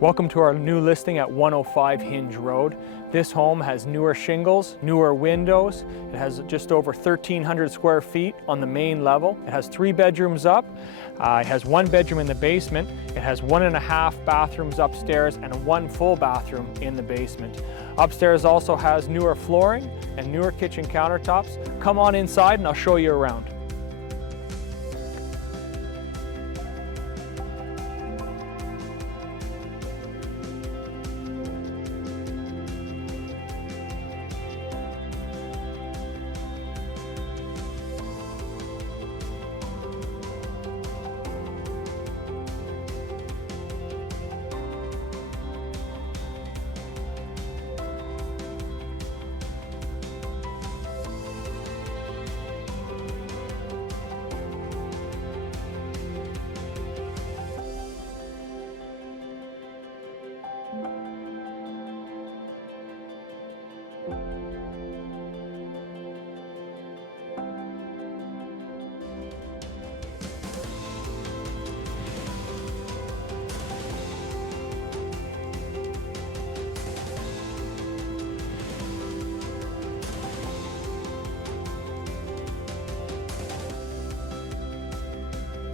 Welcome to our new listing at 105 Hinge Road. This home has newer shingles, newer windows. It has just over 1,300 square feet on the main level. It has 3 bedrooms up. It has 1 bedroom in the basement. It has 1.5 bathrooms upstairs and 1 full bathroom in the basement. Upstairs also has newer flooring and newer kitchen countertops. Come on inside and I'll show you around.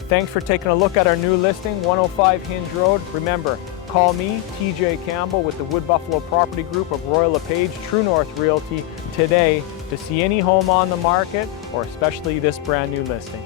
Thanks for taking a look at our new listing, 105 Hinge Road. Remember, call me, Tj Campbell with the Wood Buffalo Property Group of Royal LePage, True North Realty today to see any home on the market or especially this brand new listing.